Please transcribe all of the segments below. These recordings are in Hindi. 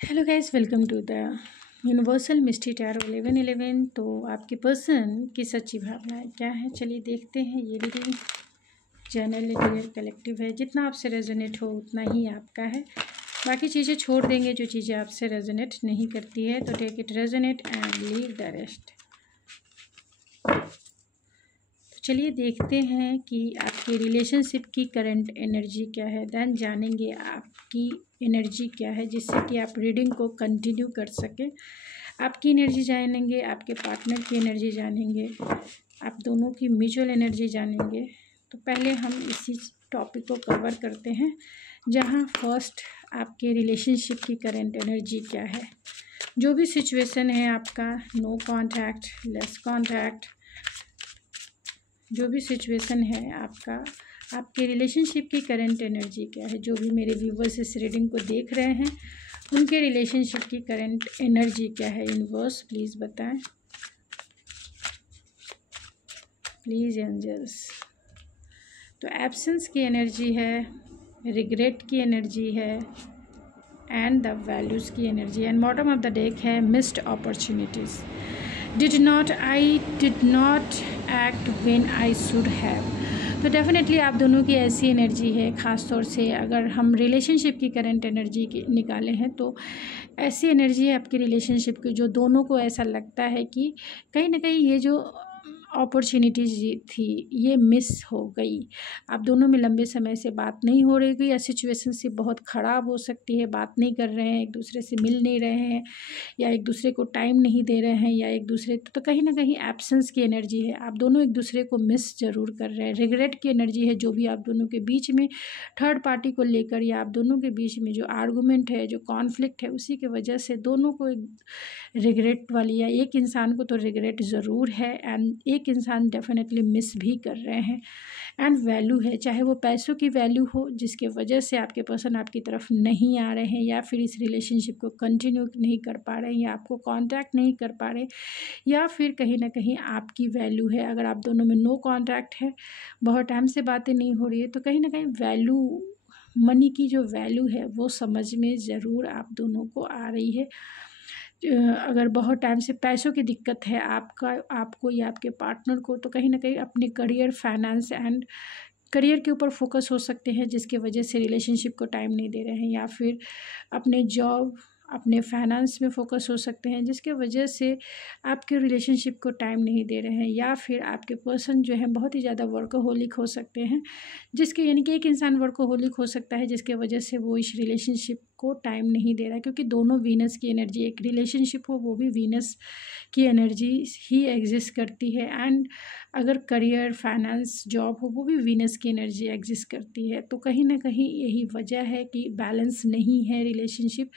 Hello guys, welcome to the universal mystery tarot 1111। तो आपके पर्सन की सच्ची भावनाएं क्या है, चलिए देखते हैं। ये रीडिंग जनरल क्लियर कलेक्टिव है। जितना आपसे रेजोनेट हो उतना ही आपका है, बाकी चीज़ें छोड़ देंगे जो चीज़ें आपसे रेजोनेट नहीं करती है। तो take it resonate and leave the rest. तो चलिए देखते हैं कि आपकी रिलेशनशिप की करंट एनर्जी क्या है। देन जानेंगे आपकी एनर्जी क्या है, जिससे कि आप रीडिंग को कंटिन्यू कर सकें। आपकी एनर्जी जानेंगे, आपके पार्टनर की एनर्जी जानेंगे, आप दोनों की म्यूचुअल एनर्जी जानेंगे। तो पहले हम इसी टॉपिक को कवर करते हैं, जहां फर्स्ट आपके रिलेशनशिप की करंट एनर्जी क्या है। जो भी सिचुएशन है आपका, नो कॉन्टैक्ट, लेस कॉन्टैक्ट, जो भी सिचुएशन है आपका, आपके रिलेशनशिप की करंट एनर्जी क्या है। जो भी मेरे व्यूवर्स इस रीडिंग को देख रहे हैं, उनके रिलेशनशिप की करंट एनर्जी क्या है। यूनिवर्स प्लीज़ बताएं, प्लीज़ एंजल्स। तो एब्सेंस की एनर्जी है, रिग्रेट की एनर्जी है, एंड द वैल्यूज़ की energy. And bottom of the deck है missed opportunities. I did not act when I should have. तो डेफिनेटली आप दोनों की ऐसी एनर्जी है, ख़ास तौर से अगर हम रिलेशनशिप की करंट एनर्जी की निकालें हैं, तो ऐसी एनर्जी है आपकी रिलेशनशिप की जो दोनों को ऐसा लगता है कि कहीं ना कहीं ये जो अपॉर्चुनिटीज़ थी ये मिस हो गई। आप दोनों में लंबे समय से बात नहीं हो रही थी, या सिचुएशनशिप बहुत ख़राब हो सकती है, बात नहीं कर रहे हैं, एक दूसरे से मिल नहीं रहे हैं, या एक दूसरे को टाइम नहीं दे रहे हैं, या एक दूसरे तो कहीं ना कहीं एब्सेंस की एनर्जी है। आप दोनों एक दूसरे को मिस ज़रूर कर रहे हैं। रिग्रेट की एनर्जी है, जो भी आप दोनों के बीच में थर्ड पार्टी को लेकर या आप दोनों के बीच में जो आर्गूमेंट है, जो कॉन्फ्लिक्ट है, उसी की वजह से दोनों को एक रिग्रेट वाली, या एक इंसान को तो रिग्रेट ज़रूर है एंड एक इंसान डेफिनेटली मिस भी कर रहे हैं। एंड वैल्यू है, चाहे वो पैसों की वैल्यू हो जिसके वजह से आपके पर्सन आपकी तरफ नहीं आ रहे हैं, या फिर इस रिलेशनशिप को कंटिन्यू नहीं कर पा रहे हैं, या आपको कांटेक्ट नहीं कर पा रहे, या फिर कहीं ना कहीं आपकी वैल्यू है। अगर आप दोनों में नो कांटेक्ट है, बहुत टाइम से बातें नहीं हो रही है, तो कहीं ना कहीं वैल्यू, मनी की जो वैल्यू है वो समझ में ज़रूर आप दोनों को आ रही है। अगर बहुत टाइम से पैसों की दिक्कत है आपको या आपके पार्टनर को, तो कहीं ना कहीं अपने करियर, फाइनेंस एंड करियर के ऊपर फोकस हो सकते हैं, जिसके वजह से रिलेशनशिप को टाइम नहीं दे रहे हैं, या फिर अपने जॉब, अपने फाइनेंस में फोकस हो सकते हैं, जिसके वजह से आपके रिलेशनशिप को टाइम नहीं दे रहे हैं। या फिर आपके पर्सन जो है बहुत ही ज़्यादा वर्कोहोलिक हो सकते हैं, जिसके यानी कि एक इंसान वर्कोहोलिक हो सकता है जिसके वजह से वो इस रिलेशनशिप को टाइम नहीं दे रहा है, क्योंकि दोनों वीनस की एनर्जी, एक रिलेशनशिप हो वो भी वीनस की एनर्जी ही एग्जिस्ट करती है, एंड अगर करियर, फाइनेंस, जॉब हो वो भी वीनस की एनर्जी एग्जिस्ट करती है। तो कहीं ना कहीं यही वजह है कि बैलेंस नहीं है रिलेशनशिप,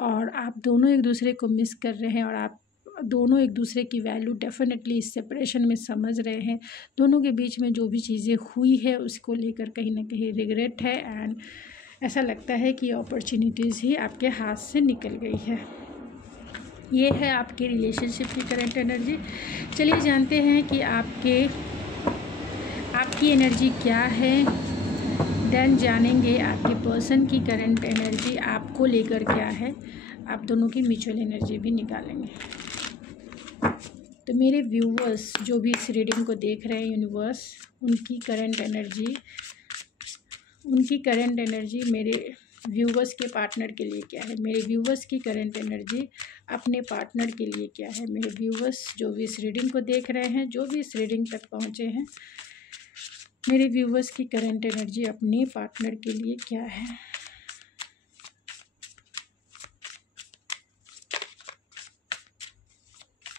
और आप दोनों एक दूसरे को मिस कर रहे हैं, और आप दोनों एक दूसरे की वैल्यू डेफिनेटली इस सेपरेशन में समझ रहे हैं। दोनों के बीच में जो भी चीज़ें हुई है उसको लेकर कहीं ना कहीं रिग्रेट है, एंड ऐसा लगता है कि अपॉर्चुनिटीज़ ही आपके हाथ से निकल गई है। ये है आपकी रिलेशनशिप की करंट एनर्जी। चलिए जानते हैं कि आपकी एनर्जी क्या है। देन जानेंगे आपके पर्सन की करंट एनर्जी आपको लेकर क्या है। आप दोनों की म्यूचुअल एनर्जी भी निकालेंगे। तो मेरे व्यूवर्स जो भी इस रीडिंग को देख रहे हैं, यूनिवर्स, उनकी करंट एनर्जी मेरे व्यूवर्स के पार्टनर के लिए क्या है। मेरे व्यूवर्स की करंट एनर्जी अपने पार्टनर के लिए क्या है। मेरे व्यूवर्स जो भी इस रीडिंग को देख रहे हैं, जो भी इस रीडिंग तक पहुँचे हैं, मेरे व्यूवर्स की करंट एनर्जी अपने पार्टनर के लिए क्या है।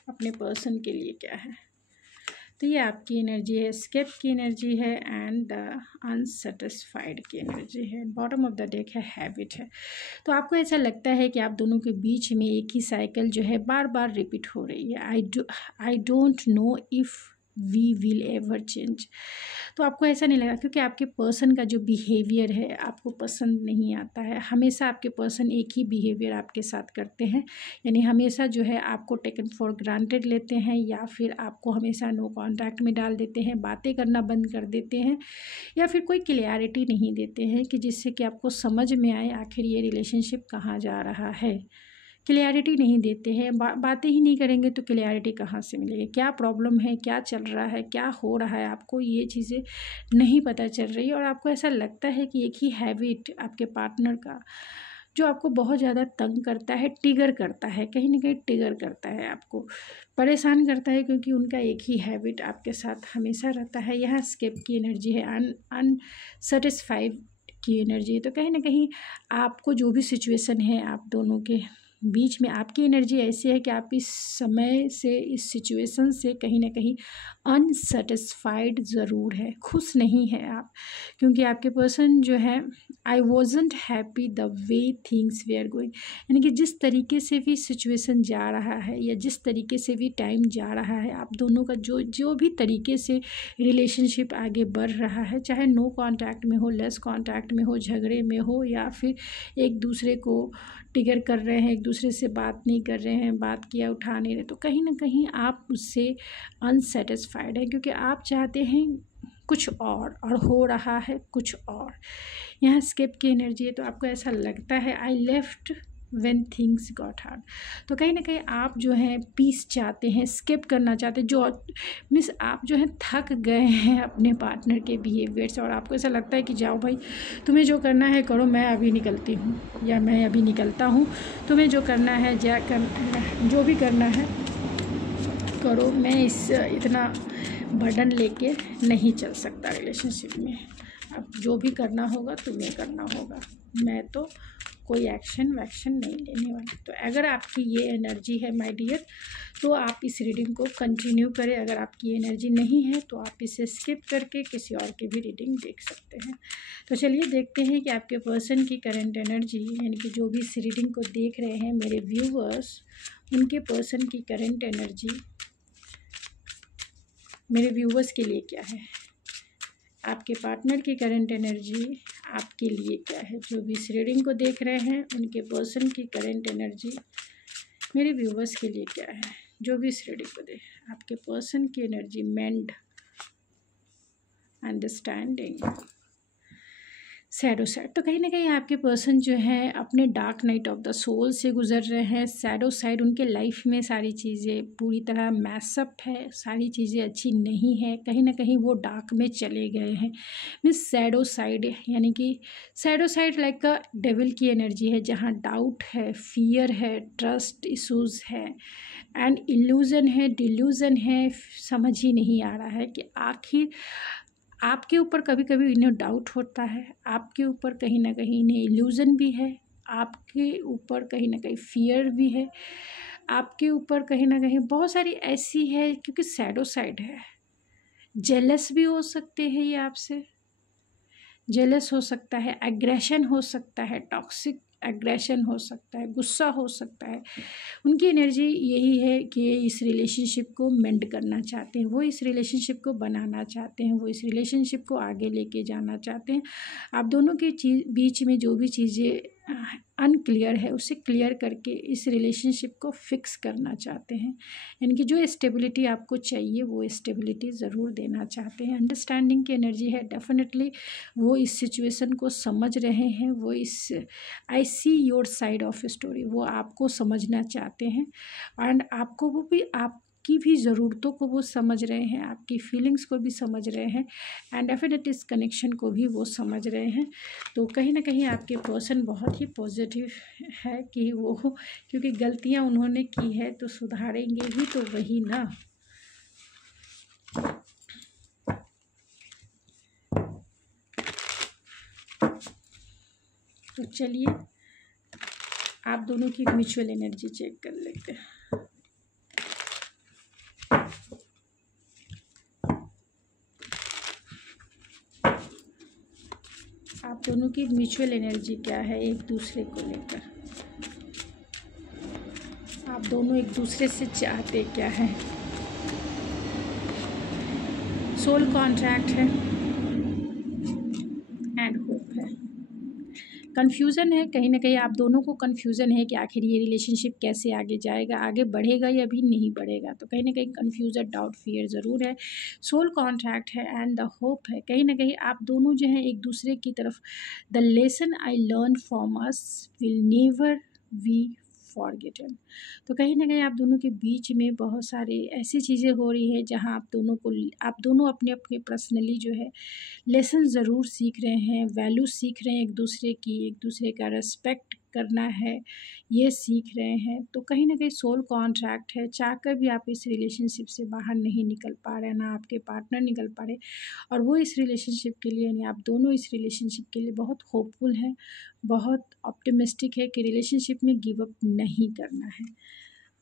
अपने पर्सन के लिए क्या है। तो ये आपकी एनर्जी है, एस्केप की एनर्जी है, एंड द अनसेटिस्फाइड की एनर्जी है। बॉटम ऑफ द डेक है हैबिट है। तो आपको ऐसा लगता है कि आप दोनों के बीच में एक ही साइकिल जो है बार बार रिपीट हो रही है। I don't know if we will ever change. तो आपको ऐसा नहीं लगा क्योंकि आपके पर्सन का जो बिहेवियर है आपको पसंद नहीं आता है। हमेशा आपके पर्सन एक ही बिहेवियर आपके साथ करते हैं, यानी हमेशा जो है आपको टेकन फॉर ग्रांटेड लेते हैं, या फिर आपको हमेशा नो कॉन्टैक्ट में डाल देते हैं, बातें करना बंद कर देते हैं, या फिर कोई क्लियरिटी नहीं देते हैं कि जिससे कि आपको समझ में आए आखिर ये रिलेशनशिप कहाँ जा रहा है। क्लियरिटी नहीं देते हैं, बातें ही नहीं करेंगे तो क्लियरिटी कहाँ से मिलेगी, क्या प्रॉब्लम है, क्या चल रहा है, क्या हो रहा है, आपको ये चीज़ें नहीं पता चल रही। और आपको ऐसा लगता है कि एक ही हैबिट आपके पार्टनर का जो आपको बहुत ज़्यादा तंग करता है, ट्रिगर करता है, कहीं ना कहीं ट्रिगर करता है, आपको परेशान करता है, क्योंकि उनका एक ही हैबिट आपके साथ हमेशा रहता है। यह स्केप की एनर्जी है, अनसेटिस्फाइड की एनर्जी। तो कहीं ना कहीं आपको जो भी सिचुएशन है आप दोनों के बीच में, आपकी एनर्जी ऐसी है कि आप इस समय से, इस सिचुएशन से कहीं ना कहीं अनसेटिस्फाइड ज़रूर है, खुश नहीं है आप, क्योंकि आपके पर्सन जो है I wasn't happy the way things way are going, यानी कि जिस तरीके से भी सिचुएशन जा रहा है या जिस तरीके से भी टाइम जा रहा है, आप दोनों का जो भी तरीके से रिलेशनशिप आगे बढ़ रहा है, चाहे नो कांटेक्ट में हो, लेस कांटेक्ट में हो, झगड़े में हो, या फिर एक दूसरे को ट्रिगर कर रहे हैं, एक दूसरे से बात नहीं कर रहे हैं, बात किया उठा नहीं रहे, तो कहीं ना कहीं आप उससे अनसेटिस्फाइड हैं, क्योंकि आप चाहते हैं कुछ और हो रहा है कुछ और। यहाँ स्केप की एनर्जी है, तो आपको ऐसा लगता है I left when things got hard. तो कहीं ना कहीं आप जो हैं पीस चाहते हैं, स्केप करना चाहते हैं, जो मीन्स आप जो है थक गए हैं अपने पार्टनर के बिहेवियर से, और आपको ऐसा लगता है कि जाओ भाई, तुम्हें जो करना है करो, मैं अभी निकलती हूँ या मैं अभी निकलता हूँ, तुम्हें जो करना है जो भी करना है करो, मैं इतना बर्डन लेके नहीं चल सकता रिलेशनशिप में। अब जो भी करना होगा तुम्हें करना होगा, मैं तो कोई एक्शन वैक्शन नहीं लेने वाली। तो अगर आपकी ये एनर्जी है माय डियर, तो आप इस रीडिंग को कंटिन्यू करें। अगर आपकी एनर्जी नहीं है तो आप इसे स्किप करके किसी और की भी रीडिंग देख सकते हैं। तो चलिए देखते हैं कि आपके पर्सन की करंट एनर्जी, यानी कि जो भी इस रीडिंग को देख रहे हैं मेरे व्यूवर्स, उनके पर्सन की करंट एनर्जी मेरे व्यूवर्स के लिए क्या है, आपके पार्टनर की करंट एनर्जी आपके लिए क्या है। जो भी इस रीडिंग को देख रहे हैं उनके पर्सन की करंट एनर्जी मेरे व्यूवर्स के लिए क्या है। जो भी इस रीडिंग को देख, आपके पर्सन की energy mend, understanding, shadow side. तो कहीं ना कहीं आपके पर्सन जो है अपने dark night of the soul से गुजर रहे हैं। सैडो साइड, उनके लाइफ में सारी चीज़ें पूरी तरह मैसअप है, सारी चीज़ें अच्छी नहीं है, कहीं ना कहीं वो डार्क में चले गए हैं। मीन्स सैडो साइड, यानी कि shadow side like a devil की एनर्जी है, जहाँ डाउट है, फियर है, ट्रस्ट इशूज़ है एंड इल्यूज़न है, डिल्यूज़न है। समझ ही नहीं आ रहा है कि आखिर आपके ऊपर कभी कभी इन्हें डाउट होता है, आपके ऊपर कहीं ना कहीं इन्हें इल्यूज़न भी है, आपके ऊपर कहीं ना कहीं फियर भी है, आपके ऊपर कहीं ना कहीं बहुत सारी ऐसी है, क्योंकि सैडो साइड है। जेलस भी हो सकते हैं ये आपसे, जेलस हो सकता है, एग्रेशन हो सकता है, टॉक्सिक एग्रेशन हो सकता है, गुस्सा हो सकता है। उनकी एनर्जी यही है कि इस रिलेशनशिप को मेंड करना चाहते हैं, वो इस रिलेशनशिप को बनाना चाहते हैं, वो इस रिलेशनशिप को आगे लेके जाना चाहते हैं। आप दोनों के बीच में जो भी चीज़ें अनक्लियर है उसे क्लियर करके इस रिलेशनशिप को फिक्स करना चाहते हैं, यानी कि जो स्टेबिलिटी आपको चाहिए वो स्टेबिलिटी ज़रूर देना चाहते हैं। अंडरस्टैंडिंग की एनर्जी है, डेफिनेटली वो इस सिचुएशन को समझ रहे हैं, वो इस I see your side of story, वो आपको समझना चाहते हैं एंड आपको वो भी आपकी भी ज़रूरतों को वो समझ रहे हैं, आपकी फीलिंग्स को भी समझ रहे हैं एंड डेफिनेटली इस कनेक्शन को भी वो समझ रहे हैं। तो कहीं ना कहीं आपके पर्सन बहुत ही पॉजिटिव है कि वो, क्योंकि गलतियां उन्होंने की है तो सुधारेंगे ही तो वही ना। तो चलिए आप दोनों की म्यूचुअल एनर्जी चेक कर लेते हैं। आप दोनों की म्यूचुअल एनर्जी क्या है एक दूसरे को लेकर, आप दोनों एक दूसरे से चाहते क्या है। सोल कॉन्ट्रैक्ट है एंड होप है। कन्फ्यूज़न है, कहीं ना कहीं आप दोनों को कन्फ्यूज़न है कि आखिर ये रिलेशनशिप कैसे आगे जाएगा, आगे बढ़ेगा या भी नहीं बढ़ेगा। तो कहीं ना कहीं कन्फ्यूज़न, डाउट, फियर ज़रूर है। सोल कॉन्ट्रैक्ट है एंड द होप है। कहीं ना कहीं आप दोनों जो हैं एक दूसरे की तरफ, the lesson I learn from us will never be forgotten. तो कहीं ना कहीं आप दोनों के बीच में बहुत सारी ऐसी चीज़ें हो रही है जहां आप दोनों अपने अपने पर्सनली जो है लेसन ज़रूर सीख रहे हैं, वैल्यू सीख रहे हैं एक दूसरे की, एक दूसरे का रेस्पेक्ट करना है, ये सीख रहे हैं। तो कहीं ना कहीं सोल कॉन्ट्रैक्ट है, चाहकर भी आप इस रिलेशनशिप से बाहर नहीं निकल पा रहे, ना आपके पार्टनर निकल पा रहे, और वो इस रिलेशनशिप के लिए, यानी आप दोनों इस रिलेशनशिप के लिए बहुत होपफुल हैं, बहुत ऑप्टिमिस्टिक है कि रिलेशनशिप में गिव अप नहीं करना है।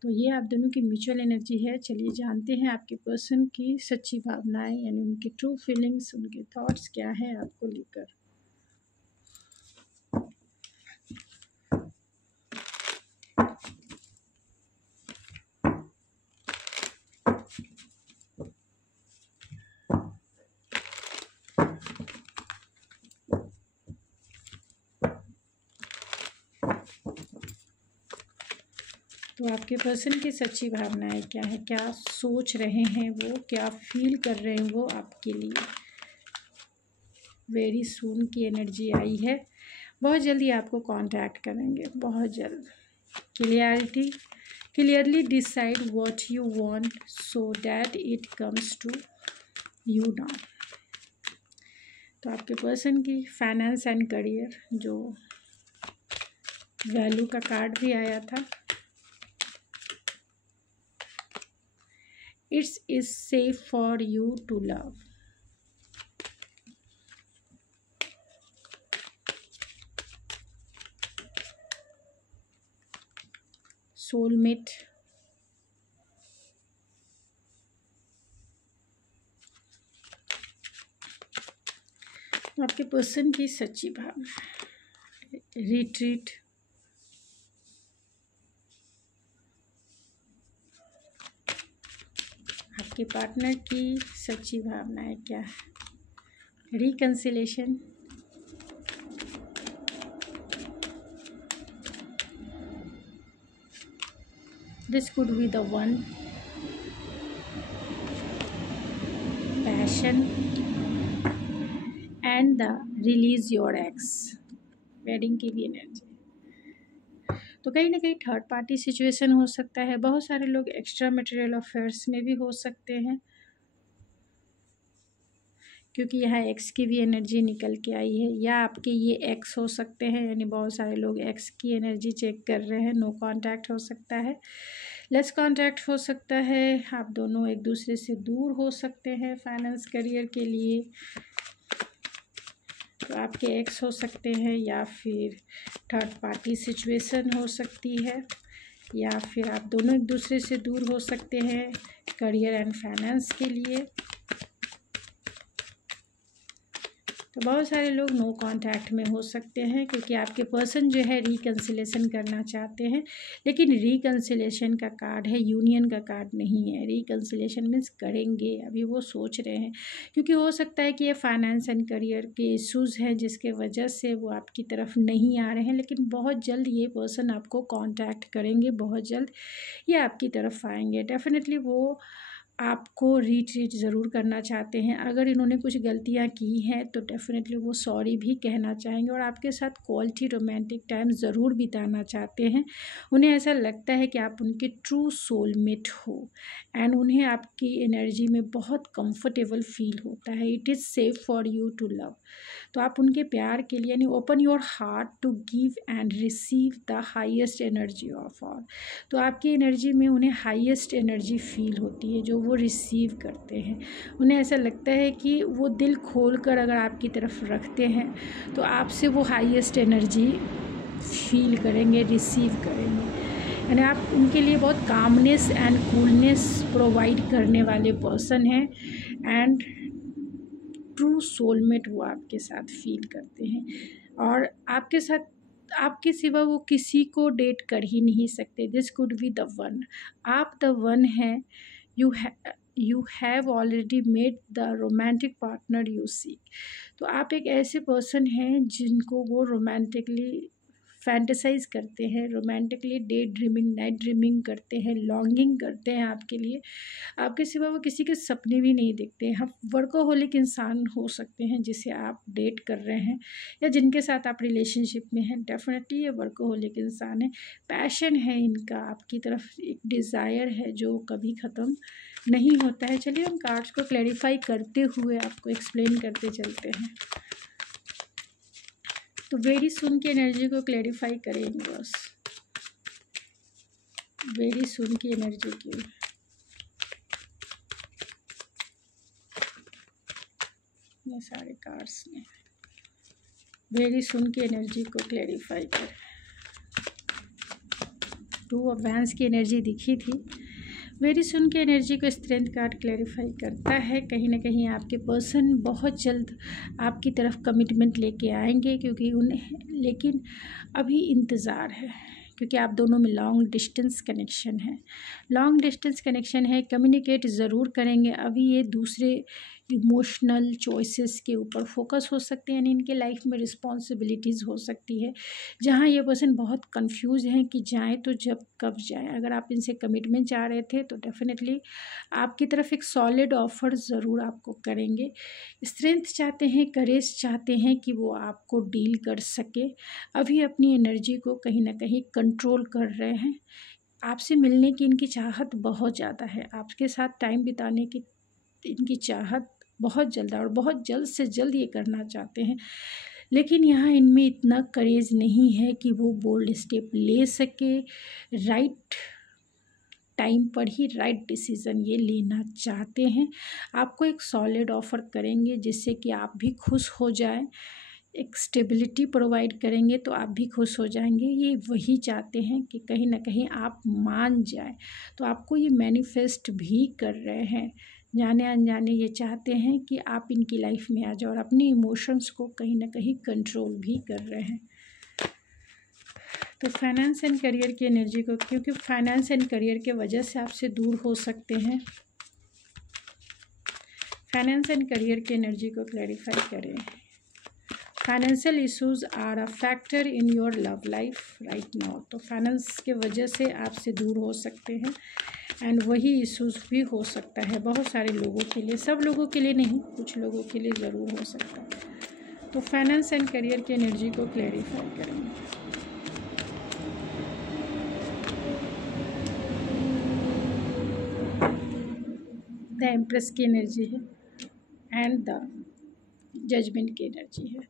तो ये आप दोनों की म्यूचुअल एनर्जी है। चलिए जानते हैं आपके पर्सन की सच्ची भावनाएं, यानी उनकी ट्रू फीलिंग्स, उनके थॉट्स क्या हैं आपको लेकर। तो आपके पर्सन की सच्ची भावनाएं क्या है, क्या सोच रहे हैं वो, क्या फील कर रहे हैं वो आपके लिए। वेरी सून की एनर्जी आई है, बहुत जल्दी आपको कांटेक्ट करेंगे, बहुत जल्द। Clearly decide what you want so that it comes to you now. तो आपके पर्सन की फाइनेंस एंड करियर, जो वैल्यू का कार्ड भी आया था, it's is safe for you to love. Soulmate, आपके पर्सन की सच्ची भावना, रिट्रीट, आपके पार्टनर की सच्ची भावनाएं क्या है, reconciliation, this could be the one, passion and the release your x, wedding की भी एनर्जी। तो कहीं ना कहीं थर्ड पार्टी सिचुएशन हो सकता है, बहुत सारे लोग एक्स्ट्रा मटेरियल अफेयर्स में भी हो सकते हैं, क्योंकि यहाँ एक्स की भी एनर्जी निकल के आई है, या आपके ये एक्स हो सकते हैं, यानी बहुत सारे लोग एक्स की एनर्जी चेक कर रहे हैं। नो कांटेक्ट हो सकता है, लेस कांटेक्ट हो सकता है, आप दोनों एक दूसरे से दूर हो सकते हैं फाइनेंस करियर के लिए। तो आपके एक्स हो सकते हैं, या फिर थर्ड पार्टी सिचुएशन हो सकती है, या फिर आप दोनों एक दूसरे से दूर हो सकते हैं करियर एंड फाइनेंस के लिए। तो बहुत सारे लोग नो कांटेक्ट में हो सकते हैं, क्योंकि आपके पर्सन जो है रिकंसिलेशन करना चाहते हैं, लेकिन रिकंसिलेशन का कार्ड है, यूनियन का कार्ड नहीं है। रिकंसिलेशन मीन्स करेंगे, अभी वो सोच रहे हैं, क्योंकि हो सकता है कि ये फाइनेंस एंड करियर के इश्यूज़ हैं जिसके वजह से वो आपकी तरफ नहीं आ रहे हैं, लेकिन बहुत जल्द ये पर्सन आपको कांटेक्ट करेंगे, बहुत जल्द ये आपकी तरफ आएंगे। डेफिनेटली वो आपको रीट्रीट ज़रूर करना चाहते हैं। अगर इन्होंने कुछ गलतियां की हैं तो डेफिनेटली वो सॉरी भी कहना चाहेंगे, और आपके साथ क्वालिटी रोमांटिक टाइम ज़रूर बिताना चाहते हैं। उन्हें ऐसा लगता है कि आप उनके ट्रू सोलमेट हो, एंड उन्हें आपकी एनर्जी में बहुत कंफर्टेबल फील होता है। It is safe for you to love. तो आप उनके प्यार के लिए, यानी open your heart to give and receive the highest energy of all. तो आपकी एनर्जी में उन्हें हाईएस्ट एनर्जी फील होती है जो वो रिसीव करते हैं। उन्हें ऐसा लगता है कि वो दिल खोल कर अगर आपकी तरफ रखते हैं तो आपसे वो हाईएस्ट एनर्जी फील करेंगे, रिसीव करेंगे। यानी आप उनके लिए बहुत कामनेस एंड कूलनेस प्रोवाइड करने वाले पर्सन हैं, एंड ट्रू सोलमेट वो आपके साथ फील करते हैं, और आपके साथ, आपके सिवा वो किसी को डेट कर ही नहीं सकते। This could be the one, आप द वन हैं। You have already made the romantic partner you seek. तो आप एक ऐसे पर्सन हैं जिनको वो रोमांटिकली फैंटेसाइज करते हैं, romantically day dreaming, night dreaming करते हैं, लॉन्गिंग करते हैं आपके लिए। आपके सिवा वो किसी के सपने भी नहीं देखते हैं। आप वर्कोहोलिक इंसान हो सकते हैं जिसे आप डेट कर रहे हैं या जिनके साथ आप रिलेशनशिप में हैं। डेफिनेटली ये वर्कोहोलिक इंसान है। पैशन है इनका आपकी तरफ, एक डिज़ायर है जो कभी ख़त्म नहीं होता है। चलिए हम कार्ड्स को क्लैरिफाई करते हुए आपको एक्सप्लेन करते चलते हैं। तो वेरी सून की एनर्जी को क्लैरिफाई करें यूनिवर्स, वेरी सून की एनर्जी की। ये सारे कार्ड्स में वेरी सून की एनर्जी को क्लैरिफाई करें। 2 ऑफ वैंड्स की एनर्जी दिखी थी। वेरी सून की एनर्जी को स्ट्रेंथ कार्ड क्लैरिफाई करता है। कहीं ना कहीं आपके पर्सन बहुत जल्द आपकी तरफ कमिटमेंट लेके आएंगे, क्योंकि उन्हें लेकिन अभी इंतज़ार है, क्योंकि आप दोनों में लॉन्ग डिस्टेंस कनेक्शन है। लॉन्ग डिस्टेंस कनेक्शन है, कम्युनिकेट ज़रूर करेंगे। अभी ये दूसरे इमोशनल चॉइसेस के ऊपर फोकस हो सकते हैं, यानी इनके लाइफ में रिस्पॉन्सिबिलिटीज़ हो सकती है, जहाँ ये पर्सन बहुत कंफ्यूज हैं कि जाएं तो जब कब जाएं। अगर आप इनसे कमिटमेंट चाह रहे थे तो डेफिनेटली आपकी तरफ एक सॉलिड ऑफर ज़रूर आपको करेंगे। स्ट्रेंथ चाहते हैं, करेज चाहते हैं कि वो आपको डील कर सके। अभी अपनी एनर्जी को कहीं ना कहीं कंट्रोल कर रहे हैं। आपसे मिलने की इनकी चाहत बहुत ज़्यादा है, आपके साथ टाइम बिताने की इनकी चाहत बहुत जल्द, और बहुत जल्द से जल्द ये करना चाहते हैं। लेकिन यहाँ इनमें इतना करेज नहीं है कि वो बोल्ड स्टेप ले सके। राइट टाइम पर ही राइट डिसीज़न ये लेना चाहते हैं। आपको एक सॉलिड ऑफ़र करेंगे जिससे कि आप भी खुश हो जाएं, एक स्टेबिलिटी प्रोवाइड करेंगे तो आप भी खुश हो जाएंगे। ये वही चाहते हैं कि कहीं ना कहीं आप मान जाएं, तो आपको ये मैनिफेस्ट भी कर रहे हैं। जाने अनजाने ये चाहते हैं कि आप इनकी लाइफ में आ जाओ, और अपनी इमोशंस को कहीं ना कहीं कंट्रोल भी कर रहे हैं। तो फाइनेंस एंड करियर की एनर्जी को, क्योंकि फाइनेंस एंड करियर के वजह से आपसे दूर हो सकते हैं। फाइनेंस एंड करियर की एनर्जी को क्लैरिफाई करें। Financial issues are a factor in your love life right now. तो फाइनेंस के वजह से आपसे दूर हो सकते हैं, एंड वही इश्यूज भी हो सकता है बहुत सारे लोगों के लिए, सब लोगों के लिए नहीं, कुछ लोगों के लिए ज़रूर हो सकता है। तो फाइनेंस एंड करियर की एनर्जी को क्लैरिफाई करेंगे। द एम्प्रेस की एनर्जी है एंड द जजमेंट की एनर्जी है।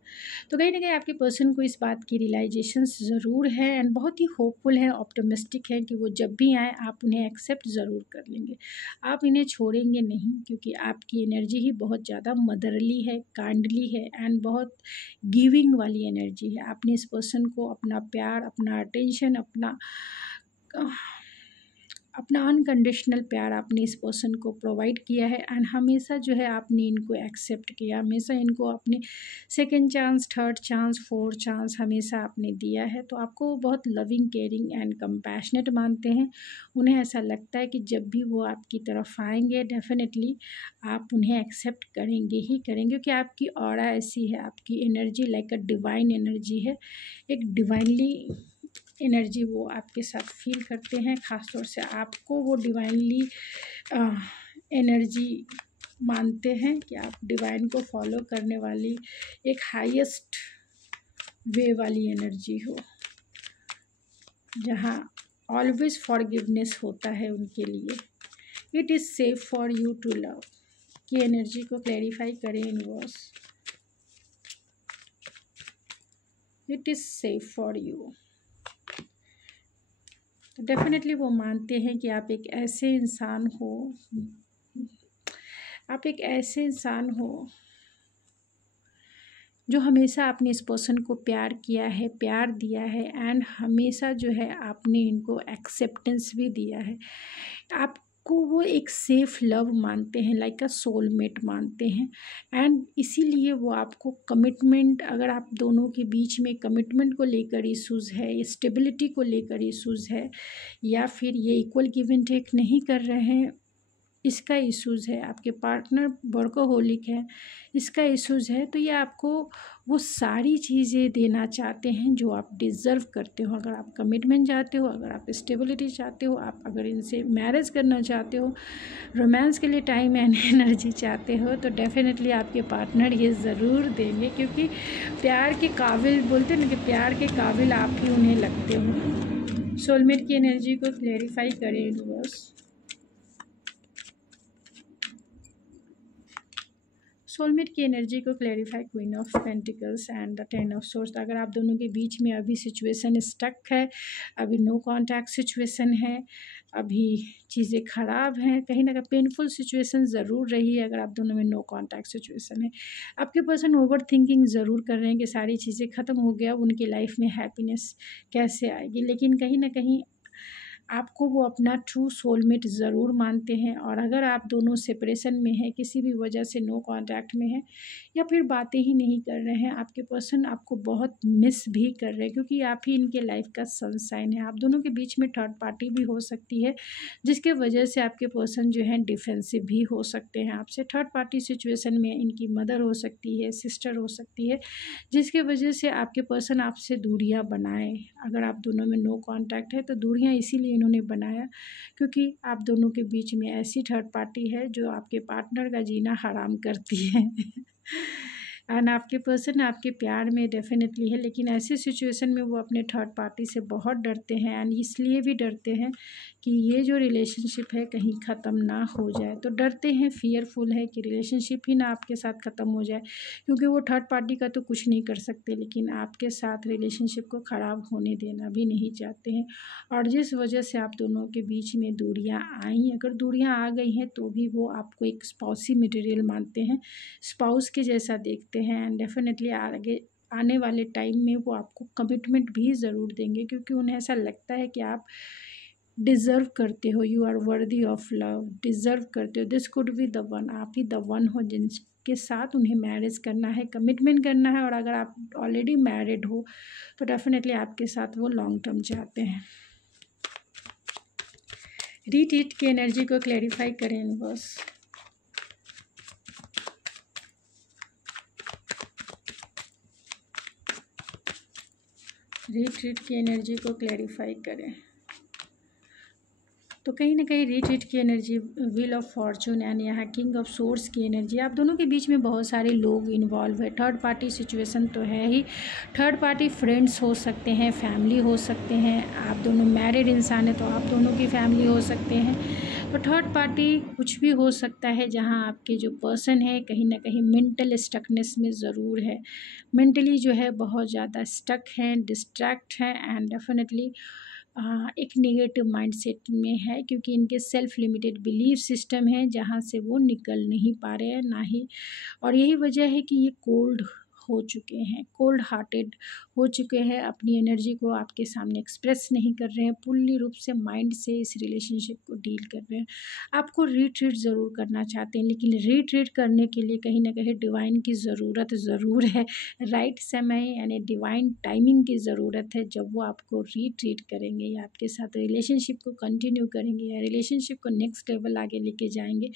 तो कहीं ना कहीं आपके पर्सन को इस बात की रियलाइजेशन ज़रूर है, एंड बहुत ही होपफुल है, ऑप्टिमिस्टिक है कि वो जब भी आए आप उन्हें एक्सेप्ट ज़रूर कर लेंगे। आप इन्हें छोड़ेंगे नहीं, क्योंकि आपकी एनर्जी ही बहुत ज़्यादा मदरली है, काइंडली है, एंड बहुत गिविंग वाली एनर्जी है। आपने इस पर्सन को अपना प्यार, अपना अटेंशन, अपना अनकंडीशनल प्यार आपने इस पर्सन को प्रोवाइड किया है, एंड हमेशा जो है आपने इनको एक्सेप्ट किया, हमेशा इनको अपने second chance, third chance, fourth chance हमेशा आपने दिया है। तो आपको बहुत लविंग, केयरिंग एंड कंपैशनेट मानते हैं। उन्हें ऐसा लगता है कि जब भी वो आपकी तरफ आएंगे डेफिनेटली आप उन्हें एक्सेप्ट करेंगे ही करेंगे, क्योंकि आपकी ऑरा ऐसी है, आपकी energy like a divine energy है, एक डिवाइनली एनर्जी वो आपके साथ फील करते हैं। ख़ासतौर से आपको वो डिवाइनली एनर्जी मानते हैं कि आप डिवाइन को फॉलो करने वाली एक हाईएस्ट वे वाली एनर्जी हो, जहाँ ऑलवेज फॉरगिवनेस होता है उनके लिए। It is safe for you to love की एनर्जी को क्लैरिफाई करें universe. It is safe for you. तो डेफिनेटली वो मानते हैं कि आप एक ऐसे इंसान हो, आप एक ऐसे इंसान हो जो हमेशा आपने इस पर्सन को प्यार किया है, प्यार दिया है, एंड हमेशा जो है आपने इनको एक्सेप्टेंस भी दिया है। आपको वो एक सेफ़ लव मानते हैं, लाइक अ सोलमेट मानते हैं, एंड इसीलिए वो आपको कमिटमेंट, अगर आप दोनों के बीच में कमिटमेंट को लेकर इश्यूज़ है, स्टेबिलिटी को लेकर इश्यूज़ है, या फिर ये इक्वल गिव एंड टेक नहीं कर रहे हैं, इसका इश्यूज़ है, आपके पार्टनर वर्कोहोलिक है, इसका इश्यूज़ है, तो ये आपको वो सारी चीज़ें देना चाहते हैं जो आप डिज़र्व करते हो। अगर आप कमिटमेंट चाहते हो, अगर आप स्टेबिलिटी चाहते हो, आप अगर इनसे मैरिज करना चाहते हो, रोमांस के लिए टाइम एंड एनर्जी चाहते हो, तो डेफिनेटली आपके पार्टनर ये ज़रूर देंगे, क्योंकि प्यार के काबिल, बोलते हैं ना कि प्यार के काबिल आप ही उन्हें लगते हो। सोलमेट की एनर्जी को क्लेरिफाई करें यूनिवर्स। सोलमेट की एनर्जी को clarify, queen of pentacles and the 10 of source. अगर आप दोनों के बीच में अभी सिचुएशन स्टक है, अभी नो कांटेक्ट सिचुएशन है, अभी चीज़ें ख़राब हैं, कहीं ना कहीं पेनफुल सिचुएशन ज़रूर रही है। अगर आप दोनों में नो कांटेक्ट सिचुएशन है, आपके पर्सन ओवर थिंकिंग ज़रूर कर रहे हैं कि सारी चीज़ें ख़त्म हो गया, उनकी लाइफ में हैप्पीनेस कैसे आएगी, लेकिन कहीं ना कहीं आपको वो अपना ट्रू सोलमेट ज़रूर मानते हैं। और अगर आप दोनों सेपरेशन में हैं, किसी भी वजह से नो कांटेक्ट में हैं, या फिर बातें ही नहीं कर रहे हैं, आपके पर्सन आपको बहुत मिस भी कर रहे हैं, क्योंकि आप ही इनके लाइफ का सनशाइन है। आप दोनों के बीच में थर्ड पार्टी भी हो सकती है, जिसके वजह से आपके पर्सन जो है डिफेंसिव भी हो सकते हैं आपसे। थर्ड पार्टी सिचुएशन में इनकी मदर हो सकती है, सिस्टर हो सकती है, जिसके वजह से आपके पर्सन आपसे दूरियां बनाएं। अगर आप दोनों में नो कांटेक्ट है, तो दूरियां इसीलिए इन्होंने बनाया क्योंकि आप दोनों के बीच में ऐसी थर्ड पार्टी है जो आपके पार्टनर का जीना हराम करती है। एंड आपके पर्सन आपके प्यार में डेफिनेटली है, लेकिन ऐसी सिचुएशन में वो अपने थर्ड पार्टी से बहुत डरते हैं। एंड इसलिए भी डरते हैं कि ये जो रिलेशनशिप है कहीं ख़त्म ना हो जाए, तो डरते हैं, फियरफुल है कि रिलेशनशिप ही ना आपके साथ ख़त्म हो जाए, क्योंकि वो थर्ड पार्टी का तो कुछ नहीं कर सकते, लेकिन आपके साथ रिलेशनशिप को ख़राब होने देना भी नहीं चाहते हैं। और जिस वजह से आप दोनों के बीच में दूरियां आई, अगर दूरियां आ गई हैं, तो भी वो आपको एक स्पाउसी मटेरियल मानते हैं, स्पाउस के जैसा देखते हैं। एंड डेफिनेटली आगे आने वाले टाइम में वो आपको कमिटमेंट भी ज़रूर देंगे, क्योंकि उन्हें ऐसा लगता है कि आप डिज़र्व करते हो, you are worthy of love, deserve करते हो, this could be the one, आप ही द वन हो जिनके साथ उन्हें मैरिज करना है, कमिटमेंट करना है। और अगर आप ऑलरेडी मैरिड हो, तो डेफिनेटली आपके साथ वो लॉन्ग टर्म चाहते हैं। रीट्रीट की एनर्जी को क्लैरिफाई करें बस। रीट्रीट की एनर्जी को क्लैरिफाई करें। तो कहीं ना कहीं रीट्रीट की energy, wheel of Fortune and यहाँ किंग ऑफ सोर्स की एनर्जी। आप दोनों के बीच में बहुत सारे लोग इन्वॉल्व है, थर्ड पार्टी सिचुएशन तो है ही। थर्ड पार्टी फ्रेंड्स हो सकते हैं, फैमिली हो सकते हैं, आप दोनों मैरिड इंसान है तो आप दोनों की फैमिली हो सकते हैं। तो थर्ड पार्टी कुछ भी हो सकता है, जहाँ आपके जो पर्सन है कहीं ना कहीं मेंटल स्टकनेस में ज़रूर है, मेंटली जो है बहुत ज़्यादा स्टक हैं, डिस्ट्रैक्ट हैं, एंड डेफिनेटली एक नेगेटिव माइंडसेट में है, क्योंकि इनके सेल्फ लिमिटेड बिलीफ सिस्टम है जहाँ से वो निकल नहीं पा रहे हैं ना ही। और यही वजह है कि ये कोल्ड हो चुके हैं, कोल्ड हार्टेड हो चुके हैं, अपनी एनर्जी को आपके सामने एक्सप्रेस नहीं कर रहे हैं, पूर्ण रूप से माइंड से इस रिलेशनशिप को डील कर रहे हैं। आपको रीट्रीट ज़रूर करना चाहते हैं, लेकिन रीट्रीट करने के लिए कहीं ना कहीं डिवाइन की ज़रूरत ज़रूर है, राइट समय यानी डिवाइन टाइमिंग की ज़रूरत है, जब वो आपको रीट्रीट करेंगे या आपके साथ रिलेशनशिप को कंटिन्यू करेंगे या रिलेशनशिप को नेक्स्ट लेवल आगे लेके जाएंगे,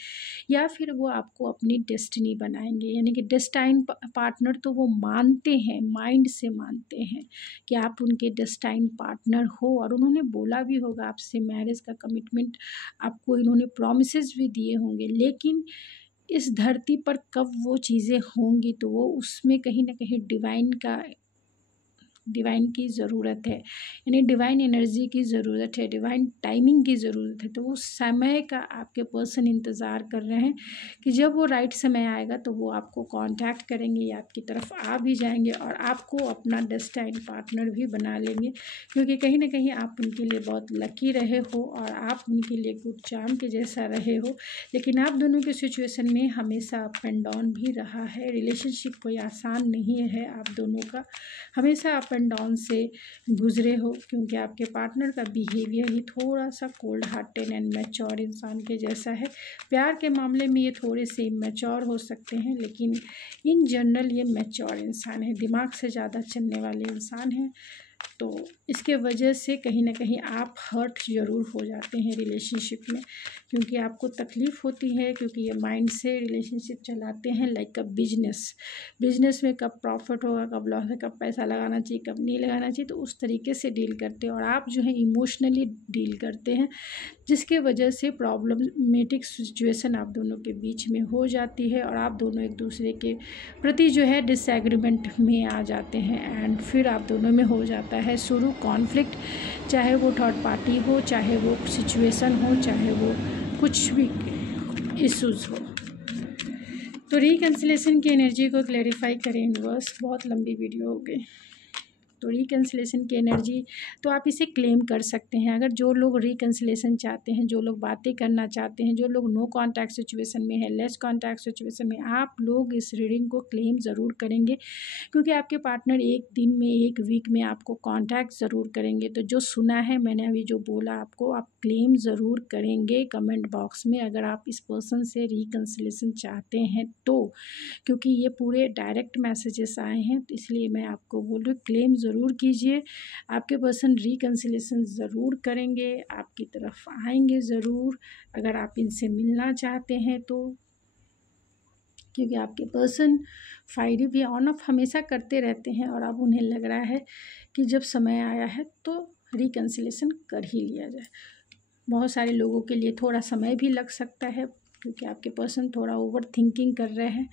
या फिर वो आपको अपनी डेस्टिनी बनाएंगे। यानी कि डेस्टाइन पार्टनर तो वो मानते हैं, माइंड से मानते हैं कि आप उनके डेस्टाइन पार्टनर हो, और उन्होंने बोला भी होगा आपसे मैरिज का कमिटमेंट, आपको इन्होंने प्रॉमिसेस भी दिए होंगे, लेकिन इस धरती पर कब वो चीज़ें होंगी, तो वो उसमें कहीं ना कहीं डिवाइन की ज़रूरत है, यानी डिवाइन एनर्जी की ज़रूरत है, डिवाइन टाइमिंग की ज़रूरत है। तो वो समय का आपके पर्सन इंतज़ार कर रहे हैं कि जब वो राइट समय आएगा तो वो आपको कांटेक्ट करेंगे या आपकी तरफ आ भी जाएंगे, और आपको अपना डेस्टाइन पार्टनर भी बना लेंगे, क्योंकि कहीं ना कहीं आप उनके लिए बहुत लकी रहे हो और आप उनके लिए गुड चार्म के जैसा रहे हो। लेकिन आप दोनों के सिचुएशन में हमेशा अप एंड डाउन भी रहा है, रिलेशनशिप कोई आसान नहीं है, आप दोनों का हमेशा अप एंड डाउन से गुजरे हो, क्योंकि आपके पार्टनर का बिहेवियर ही थोड़ा सा कोल्ड हार्टेड एंड मैच्योर इंसान के जैसा है। प्यार के मामले में ये थोड़े से इमैच्योर हो सकते हैं, लेकिन इन जनरल ये मैच्योर इंसान है, दिमाग से ज़्यादा चलने वाले इंसान हैं। तो इसके वजह से कहीं ना कहीं आप हर्ट ज़रूर हो जाते हैं रिलेशनशिप में, क्योंकि आपको तकलीफ़ होती है, क्योंकि ये माइंड से रिलेशनशिप चलाते हैं लाइक अ बिजनेस में कब प्रॉफिट होगा, कब लॉस है, कब पैसा लगाना चाहिए, कब नहीं लगाना चाहिए, तो उस तरीके से डील करते हैं। और आप जो है इमोशनली डील करते हैं, जिसके वजह से प्रॉब्लमेटिक सिचुएशन आप दोनों के बीच में हो जाती है और आप दोनों एक दूसरे के प्रति जो है डिसएग्रीमेंट में आ जाते हैं। एंड फिर आप दोनों में हो जाता है शुरू कॉन्फ्लिक्ट, चाहे वो थर्ड पार्टी हो, चाहे वो सिचुएशन हो, चाहे वो कुछ भी इश्यूज़ हो। तो रिकन्सिलेशन की एनर्जी को क्लैरिफाई करें यूनिवर्स। बहुत लंबी वीडियो हो गई। तो रिकन्सिलेशन की एनर्जी तो आप इसे क्लेम कर सकते हैं। अगर जो लोग रिकन्सिलेशन चाहते हैं, जो लोग बातें करना चाहते हैं, जो लोग नो कांटेक्ट सिचुएशन में है, लेस कांटेक्ट सिचुएशन में, आप लोग इस रीडिंग को क्लेम ज़रूर करेंगे, क्योंकि आपके पार्टनर एक दिन में, एक वीक में आपको कांटेक्ट ज़रूर करेंगे। तो जो सुना है मैंने अभी जो बोला आपको, आप क्लेम ज़रूर करेंगे कमेंट बॉक्स में, अगर आप इस पर्सन से रिकन्सिलेशन चाहते हैं तो, क्योंकि ये पूरे डायरेक्ट मैसेजेस आए हैं, तो इसलिए मैं आपको बोल रही हूँ क्लेम ज़रूर कीजिए। आपके पर्सन रिकन्सिलेशन ज़रूर करेंगे, आपकी तरफ आएंगे ज़रूर, अगर आप इनसे मिलना चाहते हैं तो, क्योंकि आपके पर्सन फायरिंग भी ऑन ऑफ हमेशा करते रहते हैं और अब उन्हें लग रहा है कि जब समय आया है तो रिकन्सिलेशन कर ही लिया जाए। बहुत सारे लोगों के लिए थोड़ा समय भी लग सकता है, क्योंकि आपके पर्सन थोड़ा ओवर थिंकिंग कर रहे हैं,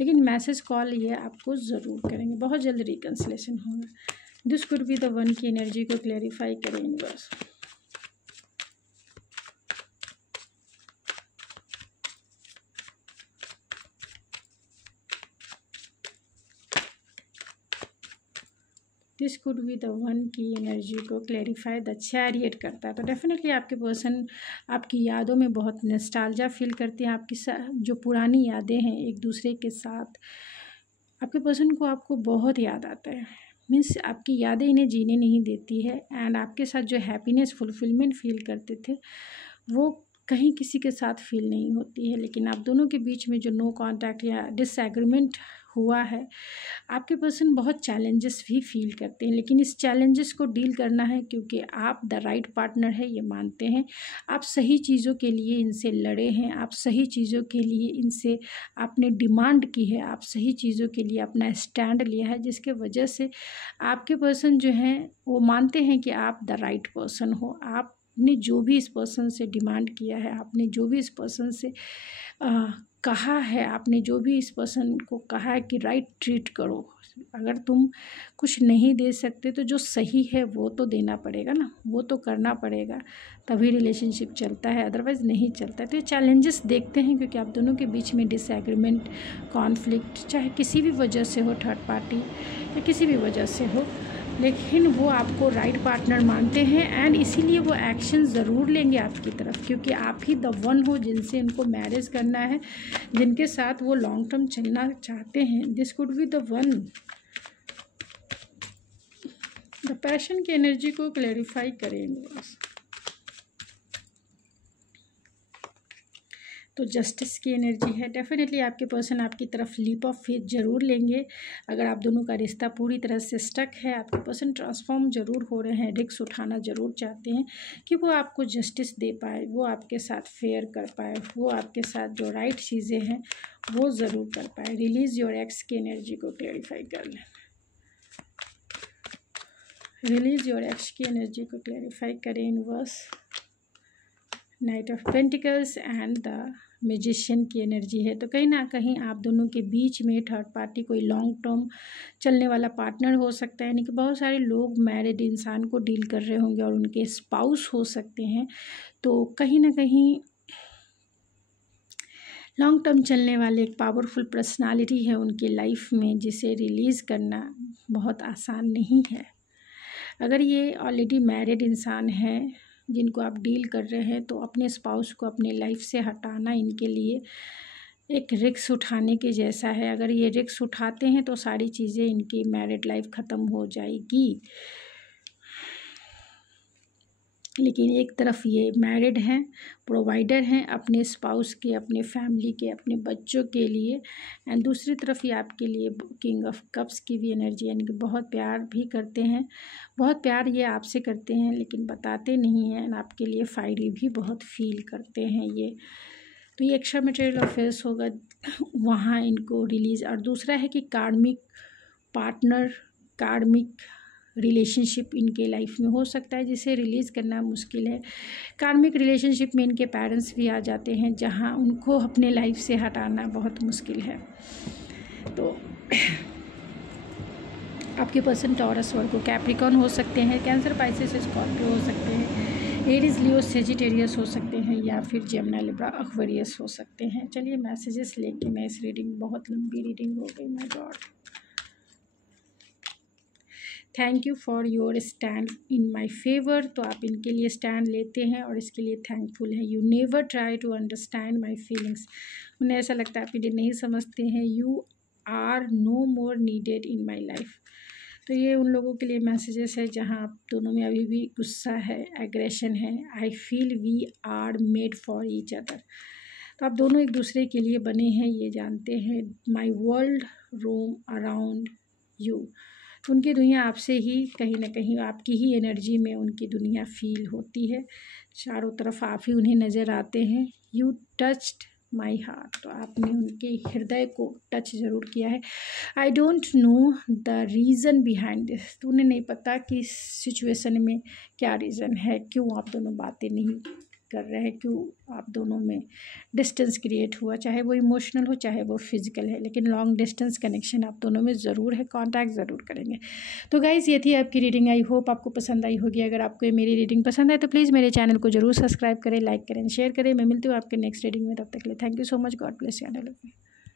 लेकिन मैसेज कॉल ये आपको ज़रूर करेंगे, बहुत जल्द रिकन्सिलेशन होगा। This could be the one की एनर्जी को क्लैरिफाई करें universe. This could be the one की एनर्जी को क्लैरिफाई द चैरियट करता है। तो डेफिनेटली आपके पर्सन आपकी यादों में बहुत नॉस्टैल्जिया फील करते हैं। आपकी जो पुरानी यादें हैं एक दूसरे के साथ, आपके पर्सन को आपको बहुत याद आता है। मीन्स आपकी यादें इन्हें जीने नहीं देती है। एंड आपके साथ जो हैप्पीनेस, फुलफिलमेंट फील करते थे, वो कहीं किसी के साथ फील नहीं होती है। लेकिन आप दोनों के बीच में जो नो कांटेक्ट या डिसएग्रीमेंट हुआ है, आपके पर्सन बहुत चैलेंजेस भी फील करते हैं, लेकिन इस चैलेंजेस को डील करना है, क्योंकि आप द राइट पार्टनर है, ये मानते हैं। आप सही चीज़ों के लिए इनसे लड़े हैं, आप सही चीज़ों के लिए इनसे आपने डिमांड की है, आप सही चीज़ों के लिए अपना स्टैंड लिया है, जिसके वजह से आपके पर्सन जो हैं वो मानते हैं कि आप द राइट पर्सन हो। आपने जो भी इस पर्सन से डिमांड किया है, आपने जो भी इस पर्सन से कहा है, आपने जो भी इस पर्सन को कहा है कि राइट ट्रीट करो, अगर तुम कुछ नहीं दे सकते तो जो सही है वो तो देना पड़ेगा ना, वो तो करना पड़ेगा, तभी रिलेशनशिप चलता है, अदरवाइज़ नहीं चलता है। तो ये चैलेंजेस देखते हैं, क्योंकि आप दोनों के बीच में डिसएग्रीमेंट, कॉन्फ्लिक्ट, चाहे किसी भी वजह से हो, थर्ड पार्टी या किसी भी वजह से हो, लेकिन वो आपको राइट पार्टनर मानते हैं। एंड इसीलिए वो एक्शन ज़रूर लेंगे आपकी तरफ, क्योंकि आप ही द वन हो जिनसे इनको मैरिज करना है, जिनके साथ वो लॉन्ग टर्म चलना चाहते हैं। This could be the one. The passion की एनर्जी को क्लैरिफाई करें बस। तो जस्टिस की एनर्जी है। डेफिनेटली आपके पर्सन आपकी तरफ लीप ऑफ फेथ ज़रूर लेंगे। अगर आप दोनों का रिश्ता पूरी तरह से स्टक है, आपके पर्सन ट्रांसफॉर्म ज़रूर हो रहे हैं, रिस्क उठाना ज़रूर चाहते हैं कि वो आपको जस्टिस दे पाए, वो आपके साथ फेयर कर पाए, वो आपके साथ जो राइट चीज़ें हैं वो ज़रूर कर पाए। रिलीज़ योर एक्स की एनर्जी को क्लैरिफाई कर लें। रिलीज़ योर एक्स की एनर्जी को क्लैरिफाई करें universe. Night of pentacles and the magician की एनर्जी है। तो कहीं ना कहीं आप दोनों के बीच में थर्ड पार्टी कोई लॉन्ग टर्म चलने वाला पार्टनर हो सकता है, यानी कि बहुत सारे लोग मैरिड इंसान को डील कर रहे होंगे और उनके स्पाउस हो सकते हैं। तो कहीं ना कहीं लॉन्ग टर्म चलने वाले एक पावरफुल पर्सनालिटी है उनकी लाइफ में, जिसे रिलीज़ करना बहुत आसान नहीं है। अगर ये ऑलरेडी मैरिड इंसान है जिनको आप डील कर रहे हैं, तो अपने स्पाउस को अपने लाइफ से हटाना इनके लिए एक रिस्क उठाने के जैसा है। अगर ये रिस्क उठाते हैं तो सारी चीज़ें इनकी मैरिड लाइफ ख़त्म हो जाएगी। लेकिन एक तरफ ये मैरिड हैं, प्रोवाइडर हैं अपने स्पाउस के, अपने फैमिली के, अपने बच्चों के लिए, एंड दूसरी तरफ ये आपके लिए किंग ऑफ कप्स की भी एनर्जी, यानी कि बहुत प्यार भी करते हैं, बहुत प्यार ये आपसे करते हैं लेकिन बताते नहीं हैं, एंड आपके लिए फायरी भी बहुत फील करते हैं ये। तो ये एक्स्ट्रा मटेरियल अफेयर्स होगा, वहाँ इनको रिलीज़। और दूसरा है कि कार्मिक पार्टनर, कार्मिक रिलेशनशिप इनके लाइफ में हो सकता है जिसे रिलीज़ करना मुश्किल है। कार्मिक रिलेशनशिप में इनके पेरेंट्स भी आ जाते हैं, जहां उनको अपने लाइफ से हटाना बहुत मुश्किल है। तो आपके पर्सन टॉरस, वर्गो, कैप्रिकॉर्न हो सकते हैं, कैंसर, पाइसेस, स्कॉर्पियो हो सकते हैं, एरीज, लियो, सेजिटेरियस हो सकते हैं, या फिर जेमिनी, लिब्रा, एक्वेरियस हो सकते हैं। चलिए मैसेजेस लेके मैं इस रीडिंग, बहुत लंबी रीडिंग हो गई, my God. Thank you for your stand in my favour. तो आप इनके लिए स्टैंड लेते हैं और इसके लिए थैंकफुल हैं। You never try to understand my feelings. उन्हें ऐसा लगता है आप इन्हें नहीं समझते हैं। You are no more needed in my life. तो ये उन लोगों के लिए मैसेजेस है जहाँ आप दोनों में अभी भी गुस्सा है, एग्रेशन है। I feel we are made for each other. तो आप दोनों एक दूसरे के लिए बने हैं, ये जानते हैं। My world roam around you. तो उनकी दुनिया आपसे ही कहीं ना कहीं, आपकी ही एनर्जी में उनकी दुनिया फील होती है। चारों तरफ आप ही उन्हें नज़र आते हैं। You touched my heart. तो आपने उनके हृदय को टच ज़रूर किया है। I don't know the reason behind this. तो उन्हें नहीं पता कि इस सिचुएशन में क्या रीज़न है, क्यों आप दोनों बातें नहीं कर रहे हैं, क्यों आप दोनों में डिस्टेंस क्रिएट हुआ, चाहे वो इमोशनल हो चाहे वो फिजिकल है, लेकिन लॉन्ग डिस्टेंस कनेक्शन आप दोनों में ज़रूर है, कांटेक्ट ज़रूर करेंगे। तो गाइज़ ये थी आपकी रीडिंग। आई होप आपको पसंद आई होगी। अगर आपको ये मेरी रीडिंग पसंद आए तो प्लीज़ मेरे चैनल को जरूर सब्सक्राइब करें, लाइक करें, शेयर करें। मैं मिलती हूँ आपके नेक्स्ट रीडिंग में, तब तक के लिए thank you so much. God bless you.